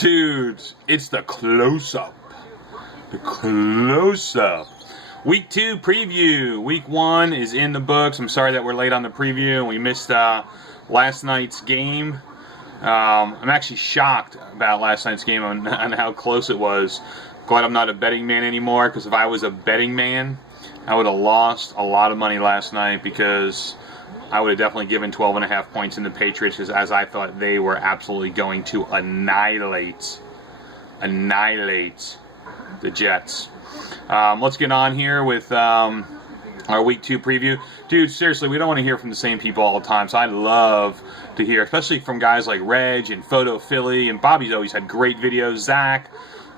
Dudes, it's the close-up. The close-up. Week 2 preview. Week 1 is in the books. I'm sorry that we're late on the preview. We missed last night's game. I'm actually shocked about last night's game on how close it was. Glad I'm not a betting man anymore, because if I was a betting man, I would have lost a lot of money last night, because I would have definitely given 12.5 points in the Patriots, as I thought they were absolutely going to annihilate the Jets. Let's get on here with our Week 2 preview. Dude, seriously, we don't want to hear from the same people all the time, so I'd love to hear, especially from guys like Reg and Photo Philly, and Bobby's always had great videos. Zach,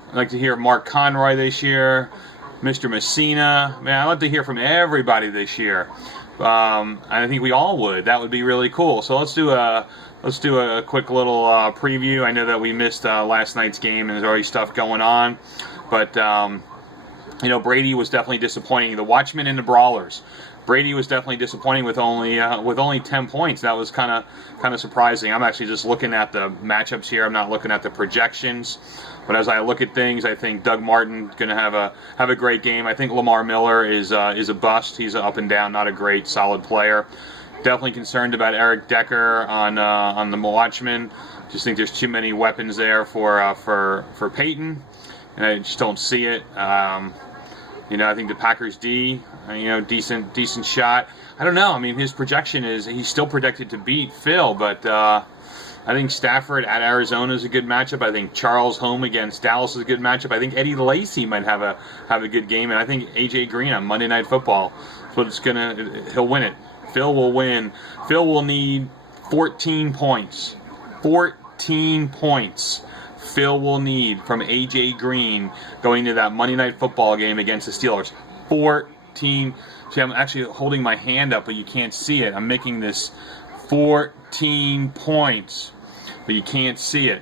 I'd like to hear Mark Conroy this year, Mr. Messina. Man, I'd love to hear from everybody this year. I think we all would. That would be really cool. So let's do a quick little preview. I know that we missed last night's game, and there's already stuff going on, but Brady was definitely disappointing. The Watchmen and the Brawlers. Brady was definitely disappointing with only 10 points. That was kind of surprising. I'm actually just looking at the matchups here. I'm not looking at the projections. But as I look at things, I think Doug Martin going to have a great game. I think Lamar Miller is a bust. He's up and down, not a great solid player. Definitely concerned about Eric Decker on the Watchmen. Just think there's too many weapons there for Peyton, and I just don't see it. I think the Packers D, decent shot. I don't know. I mean, his projection is he's still projected to beat Phil, but I think Stafford at Arizona is a good matchup. I think Charles home against Dallas is a good matchup. I think Eddie Lacy might have a good game, and I think AJ Green on Monday Night Football. He'll win it. Phil will win. Phil will need 14 points. 14 points. Phil will need from AJ Green going to that Monday Night Football game against the Steelers. 14. See, I'm actually holding my hand up, but you can't see it. I'm making this 14 points, but you can't see it.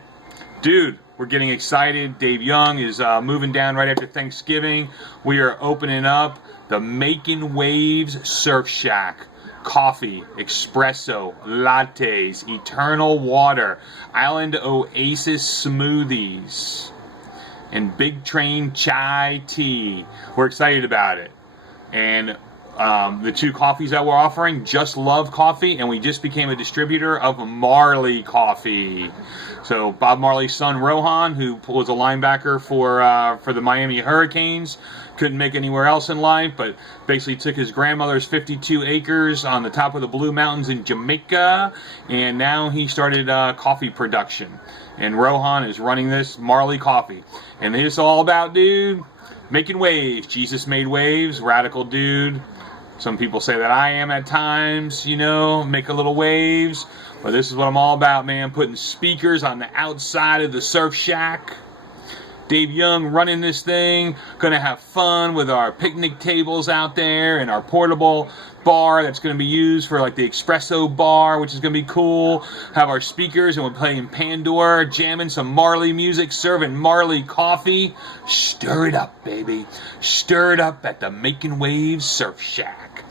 Dude, we're getting excited. Dave Young is moving down right after Thanksgiving. We are opening up the Making Waves Surf Shack. Coffee, espresso, lattes, eternal water, Island Oasis smoothies, and Big Train chai tea. We're excited about it. And the 2 coffees that we're offering, Just Love Coffee, and we just became a distributor of Marley Coffee. So Bob Marley's son, Rohan, who was a linebacker for the Miami Hurricanes, couldn't make anywhere else in life, but basically took his grandmother's 52 acres on the top of the Blue Mountains in Jamaica, and now he started coffee production. And Rohan is running this Marley Coffee. And it's all about, dude, making waves. Jesus made waves, radical dude. Some people say that I am at times, make a little waves. But this is what I'm all about, man. Putting speakers on the outside of the Surf Shack. Dave Young running this thing. Going to have fun with our picnic tables out there and our portable bar that's going to be used for like the espresso bar, which is going to be cool. Have our speakers, and we're playing Pandora, jamming some Marley music, serving Marley coffee. Stir it up, baby. Stir it up at the Making Waves Surf Shack.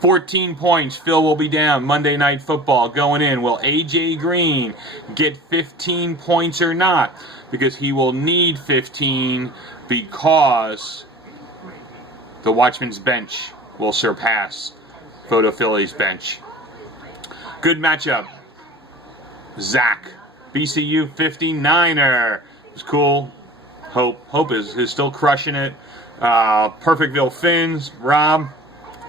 14 points. Phil will be down. Monday Night Football going in. Will AJ Green get 15 points or not? Because he will need 15, because the Watchman's bench will surpass Photo Philly's bench. Good matchup. Zach, BCU 59er. It's cool. Hope is still crushing it. Perfectville Finns, Rob.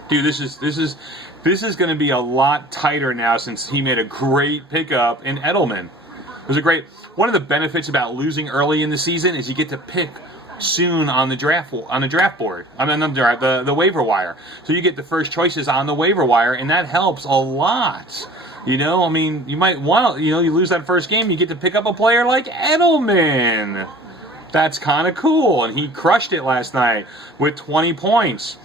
Dude, this is going to be a lot tighter now, since he made a great pickup in Edelman. It was a great. One of the benefits about losing early in the season is you get to pick soon on the draft board. The waiver wire. So you get the first choices on the waiver wire, and that helps a lot. You might want to. You lose that first game, you get to pick up a player like Edelman. That's kind of cool, and he crushed it last night with 20 points.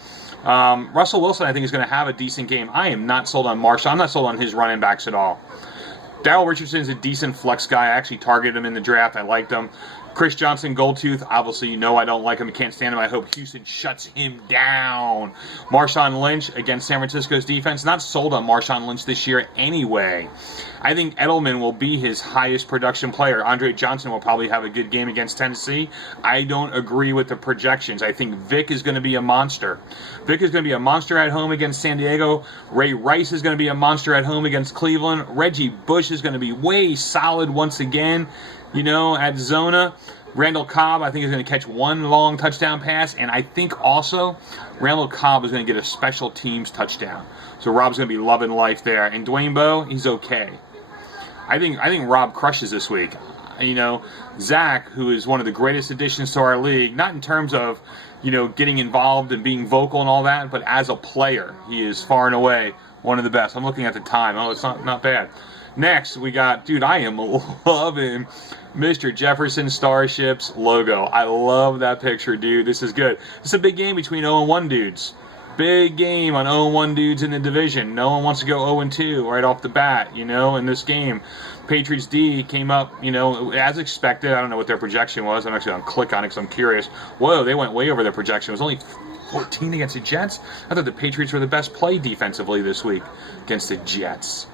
Russell Wilson, I think, is going to have a decent game. I am not sold on Marshall. I'm not sold on his running backs at all. Darrell Richardson's a decent flex guy. I actually targeted him in the draft. I liked him. Chris Johnson, Goldtooth, obviously you know I don't like him. I can't stand him. I hope Houston shuts him down. Marshawn Lynch against San Francisco's defense. Not sold on Marshawn Lynch this year anyway. I think Edelman will be his highest production player. Andre Johnson will probably have a good game against Tennessee. I don't agree with the projections. I think Vic is going to be a monster. Vic is going to be a monster at home against San Diego. Ray Rice is going to be a monster at home against Cleveland. Reggie Bush is going to be way solid once again. At Zona. Randall Cobb, I think, is going to catch one long touchdown pass, and I think also Randall Cobb is going to get a special teams touchdown. So Rob's going to be loving life there. And Dwayne Bowe, he's okay. I think Rob crushes this week. Zach, who is one of the greatest additions to our league, not in terms of, getting involved and being vocal and all that, but as a player, he is far and away one of the best. I'm looking at the time. Oh, it's not bad. Next, we got, I am loving Mr. Jefferson Starships logo. I love that picture, dude. This is good. This is a big game between 0-1 dudes. Big game on 0-1 dudes in the division. No one wants to go 0-2 right off the bat, in this game. Patriots D came up, as expected. I don't know what their projection was. I'm actually going to click on it because I'm curious. Whoa, they went way over their projection. It was only 14 against the Jets. I thought the Patriots were the best play defensively this week against the Jets.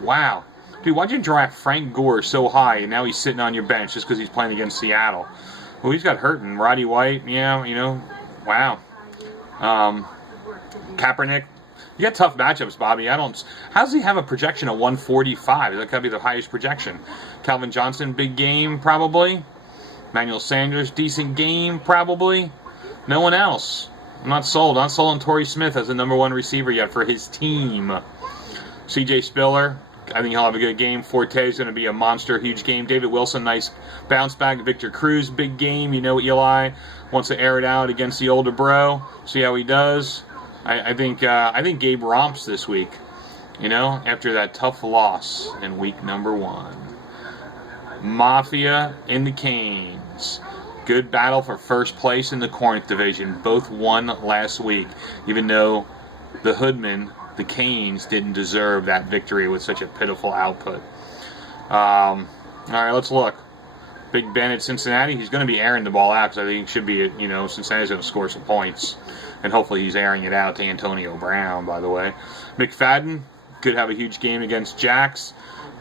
Wow. Dude, why'd you draft Frank Gore so high and now he's sitting on your bench just because he's playing against Seattle? Well, he's got hurt, and Roddy White, wow. Kaepernick, you got tough matchups, Bobby. How does he have a projection of 145? That could be the highest projection. Calvin Johnson, big game, probably. Emmanuel Sanders, decent game, probably. No one else. I'm not sold. Not sold on Torrey Smith as the number one receiver yet for his team. C.J. Spiller, I think he'll have a good game. Forte is going to be a monster, huge game. David Wilson, nice bounce back. Victor Cruz, big game. Eli wants to air it out against the older bro. See how he does. I think Gabe romps this week. After that tough loss in week number 1. Mafia and the Canes. Good battle for first place in the Corinth division. Both won last week, even though the Hoodmen, the Canes, didn't deserve that victory with such a pitiful output. All right, let's look. Big Ben at Cincinnati. He's going to be airing the ball out because I think it should be, Cincinnati's going to score some points. And hopefully he's airing it out to Antonio Brown, by the way. McFadden could have a huge game against Jax.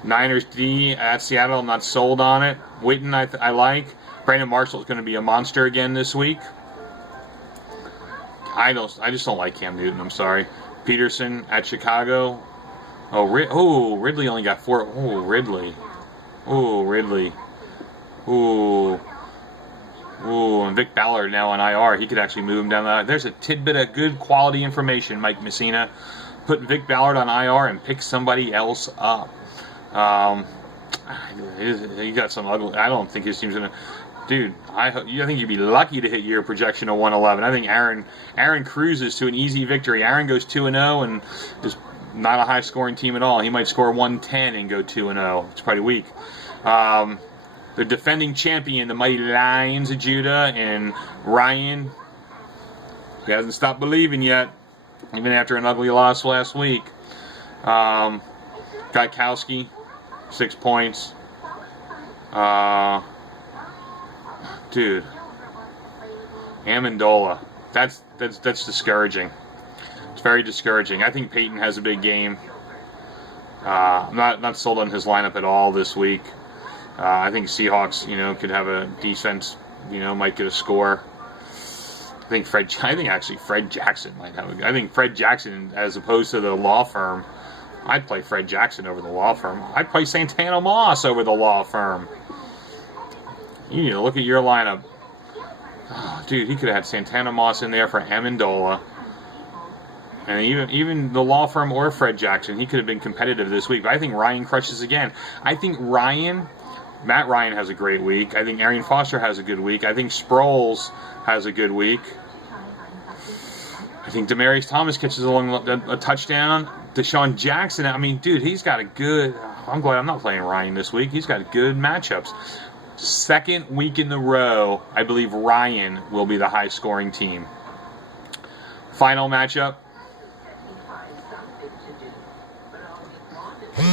Niners D at Seattle. I'm not sold on it. Witten, I like. Brandon Marshall's going to be a monster again this week. I just don't like Cam Newton. I'm sorry. Peterson at Chicago. Ridley only got 4. Ridley. And Vic Ballard now on IR. He could actually move him down the. There's a tidbit of good quality information, Mike Messina. Put Vic Ballard on IR and pick somebody else up. He got some ugly. I don't think his team's gonna. Dude, I think you'd be lucky to hit your projection of 111. I think Aaron cruises to an easy victory. Aaron goes 2-0 and is not a high-scoring team at all. He might score 110 and go 2-0. It's pretty weak. The defending champion, the mighty Lions of Judah, and Ryan, he hasn't stopped believing yet, even after an ugly loss last week. Gajkowski, 6 points. Dude, Amendola, that's discouraging. It's very discouraging. I think Peyton has a big game. I'm not sold on his lineup at all this week. I think Seahawks, could have a defense, might get a score. I think actually Fred Jackson might have I think Fred Jackson, as opposed to the law firm, I'd play Fred Jackson over the law firm. I'd play Santana Moss over the law firm. You need to look at your lineup. Oh, dude, he could have had Santana Moss in there for Amendola. And even the law firm or Fred Jackson, he could have been competitive this week. But I think Ryan crushes again. I think Matt Ryan has a great week. I think Arian Foster has a good week. I think Sproles has a good week. I think Demaryius Thomas catches a touchdown. Deshaun Jackson, dude, he's got a good. I'm glad I'm not playing Ryan this week. He's got good matchups. Second week in a row, I believe Ryan will be the high-scoring team. Final matchup,